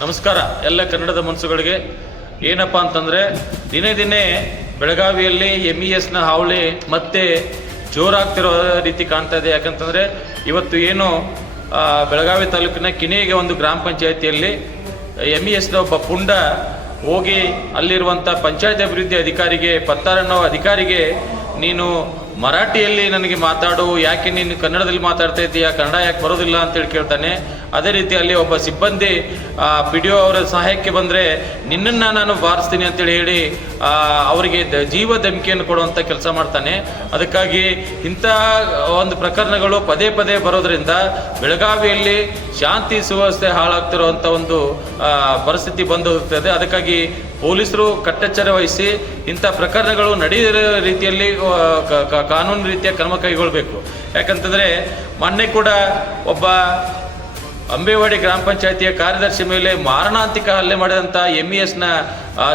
ನಮಸ್ಕಾರ, ಎಲ್ಲ ಕನ್ನಡದ ಮನಸ್ಸುಗಳಿಗೆ. ಏನಪ್ಪ ಅಂತಂದರೆ, ದಿನೇ ದಿನೇ ಬೆಳಗಾವಿಯಲ್ಲಿ ಎಂ ಇ ಎಸ್ನ ಹಾವಳಿ ಮತ್ತೆ ಜೋರಾಗ್ತಿರೋ ರೀತಿ ಕಾಣ್ತಾ ಇದೆ. ಯಾಕಂತಂದರೆ, ಇವತ್ತು ಏನು ಬೆಳಗಾವಿ ತಾಲೂಕಿನ ಕಿಣಿಗೆ ಒಂದು ಗ್ರಾಮ ಪಂಚಾಯಿತಿಯಲ್ಲಿ ಎಂ ಇ ಎಸ್ನ ಒಬ್ಬ ಪುಂಡ ಹೋಗಿ ಅಲ್ಲಿರುವಂಥ ಪಂಚಾಯತ್ ಅಭಿವೃದ್ಧಿ ಅಧಿಕಾರಿಗೆ ಪತ್ತಾರಣ್ಣೋ ಅಧಿಕಾರಿಗೆ, ನೀನು ಮರಾಠಿಯಲ್ಲಿ ನನಗೆ ಮಾತಾಡು, ಯಾಕೆ ನೀನು ಕನ್ನಡದಲ್ಲಿ ಮಾತಾಡ್ತಾ ಇದ್ದೀಯಾ ಕನ್ನಡ ಯಾಕೆ ಬರೋದಿಲ್ಲ ಅಂತೇಳಿ ಕೇಳ್ತಾನೆ. ಅದೇ ರೀತಿ ಅಲ್ಲಿ ಒಬ್ಬ ಸಿಬ್ಬಂದಿ ಪಿ ಡಿ ಒ ಅವರ ಸಹಾಯಕ್ಕೆ ಬಂದರೆ ನಿನ್ನನ್ನು ನಾನು ಬಾರಿಸ್ತೀನಿ ಅಂತೇಳಿ ಹೇಳಿ ಅವರಿಗೆ ದ- ಜೀವ ಧಮಕಿಯನ್ನು ಕೊಡುವಂಥ ಕೆಲಸ ಮಾಡ್ತಾನೆ. ಅದಕ್ಕಾಗಿ ಇಂಥ ಒಂದು ಪ್ರಕರಣಗಳು ಪದೇ ಪದೇ ಬರೋದ್ರಿಂದ ಬೆಳಗಾವಿಯಲ್ಲಿ ಶಾಂತಿ ಸುವ್ಯವಸ್ಥೆ ಹಾಳಾಗ್ತಿರುವಂಥ ಒಂದು ಪರಿಸ್ಥಿತಿ ಬಂದು ಹೋಗ್ತದೆ. ಅದಕ್ಕಾಗಿ ಪೊಲೀಸರು ಕಟ್ಟೆಚ್ಚರ ವಹಿಸಿ ಇಂಥ ಪ್ರಕರಣಗಳು ನಡೆಯಿರೋ ರೀತಿಯಲ್ಲಿ ಕಾನೂನು ರೀತಿಯ ಕ್ರಮ ಕೈಗೊಳ್ಳಬೇಕು ಯಾಕಂತಂದರೆ ಮೊನ್ನೆ ಕೂಡ ಒಬ್ಬ ಅಂಬೇವಾಡಿ ಗ್ರಾಮ ಪಂಚಾಯತಿಯ ಕಾರ್ಯದರ್ಶಿ ಮೇಲೆ ಮಾರಣಾಂತಿಕ ಹಲ್ಲೆ ಮಾಡಿದಂಥ ಎಂಇಎಸ್ನ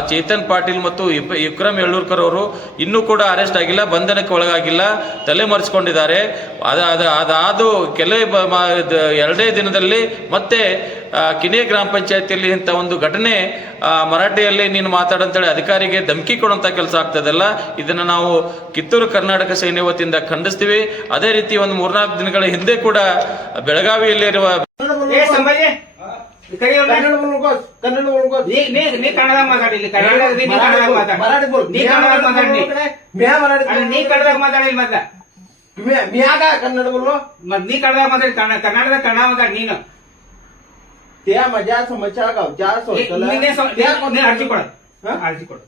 ಚೇತನ್ ಪಾಟೀಲ್ ಮತ್ತು ವಿಕ್ರಮ್ ಯಳ್ಳೂರ್ಕರ್ ಅವರು ಇನ್ನೂ ಕೂಡ ಅರೆಸ್ಟ್ ಆಗಿಲ್ಲ ಬಂಧನಕ್ಕೆ ಒಳಗಾಗಿಲ್ಲ ತಲೆ ಮರೆಸ್ಕೊಂಡಿದ್ದಾರೆ. ಅದು ಅದ ಅದಾದು ದ- ಎರಡೇ ದಿನದಲ್ಲಿ ಮತ್ತೆ ಕಿನೇ ಗ್ರಾಮ ಪಂಚಾಯತಿಯಲ್ಲಿ ಇಂಥ ಒಂದು ಘಟನೆ ಆ, ಮರಾಠಿಯಲ್ಲಿ ನೀನು ಮಾತಾಡಂತೇಳಿ ಅಧಿಕಾರಿಗೆ ಧಮಕಿ ಕೊಡುವಂಥ ಕೆಲಸ ಆಗ್ತದಲ್ಲ ಇದನ್ನು ನಾವು ಕಿತ್ತೂರು ಕರ್ನಾಟಕ ಸೈನ್ಯ ವತಿಯಿಂದ ಖಂಡಿಸ್ತೀವಿ. ಅದೇ ರೀತಿ ಒಂದು ಮೂರ್ನಾಲ್ಕು ದಿನಗಳ ಹಿಂದೆ ಕೂಡ ಬೆಳಗಾವಿಯಲ್ಲಿರುವ ಏ ಸಂಭಾಜಿ ಕೈ ಅವ್ನ. ಕನ್ನಡ बोलूनकोस कन्नड बोलूनकोस ನೀ ನೀ ನೀ ಕನ್ನಡದಾಗ ಮಾತಾಡಿ ಇಲ್ಲಿ ಕನ್ನಡದಾಗ ನೀ ಕನ್ನಡದಾಗ ಮಾತಾಡಿ मराठी बोल ನೀ ಕನ್ನಡದಾಗ ಮಾತಾಡಿ ನೀ. मी मराठी ಅಲ್ಲ, ನೀ ಕನ್ನಡದಾಗ ಮಾತಾಡಿ ಮೊದ್ಲ मी मी का कन्नड बोललो ಮತ್ ನೀ ಕನ್ನಡದಾಗ ಮಾತಾಡಿ ಕನ್ನಡ ಕನ್ನಡದಾಗ ಕನ್ನಡ ಮಾತಾಡಿ ನೀನು त्या माझ्या समस्या गावच्या ನೀ- ನೀನೇ ಸಂ- त्या ನೀ- ನೀ ಅರ್ಜಿ ಕೊಡ ಹಾ? ಅರ್ಜಿ ಕೊಡು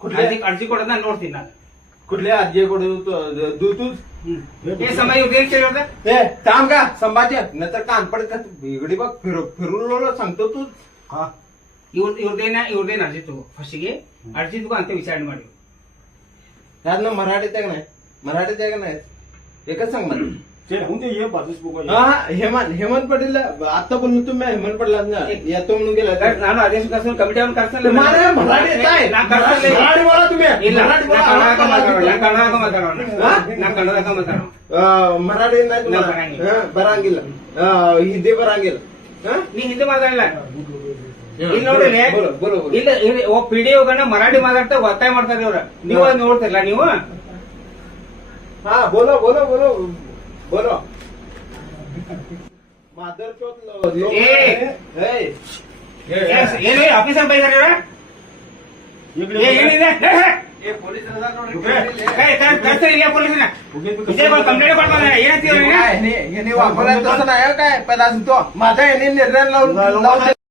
कुठल्या ಅರ್ಜಿ ಅರ್ಜಿ ಕೊಡೋದ್ ನಾನು ನೋಡ್ತೀನಿ ನಾನು कुठल्या अर्जे कोड तू तू ಏ ಸಂಭಾಜಿ ಉದೇಶ ಕೇಳಿದ ए थांब का संभाजी नंतर कानपड का इकडे बघ फिर फिरून सांगतो तू हा ಇವ್ರ ಇವ್ರದೇನ ಇವ್ರದೇನ ಅರ್ಜಿ ತಗೋ ಫಸ್ಟಿಗೆ ಅರ್ಜಿ ತಗೋ ಅಂತ ವಿಚಾರಣೆ ಮಾಡಿ त्यातनं मराठीत आहे का नाही मराठीत आहे का नाही एकच सांग मला ते राहून दे ये बाजूच बघा हा हेमंत हेमंत पाटील आता बोललो तुम्ही हेमंत पाटील येतो म्हणून गेला ನಾನು ಆದೇಶ ಕರ್ಸಲ್ ಕಮಿಟಿ ಅವ್ನು ಕರ್ಸಲ್ಲ तुम्हाला मराठी येत आहे? ನಾ ಕರ್ಸಲ್ಲ मराठी बोला तुम्ही ಇಲ್ಲ मराठी ನಾ बोला. ಮರಾಠಿ ಬರಂಗಿಲ್ಲ ಹಿಂದಿ ಬರಂಗಿಲ್ಲ ನೀ ಹಿಂದಿ ಮಾತಾಡಲ್ಲ ಇಲ್ಲಿ ನೋಡ್ರಿ ಇಲ್ಲ ಪಿ ಡಿ ಹೋಗೋಣ ಮರಾಠಿ ಮಾತಾಡ್ತಾ ಒತ್ತಾಯ ಮಾಡ್ತಾರೆ ಇವ್ರ ನೀವು ಅದ್ ನೋಡ್ತಿರ್ಲ ನೀವು ಹಾ ಬೋಲೋ ಬೋಲೋ ಬೋಲೋ ಬೋಲೋ ಮಾದರ್ ಚೋತ್ ಆಫೀಸರ್ ಬೈದಾರ ಏನಿದೆ कंप्लेंट पडणार माझा निर्णय लावून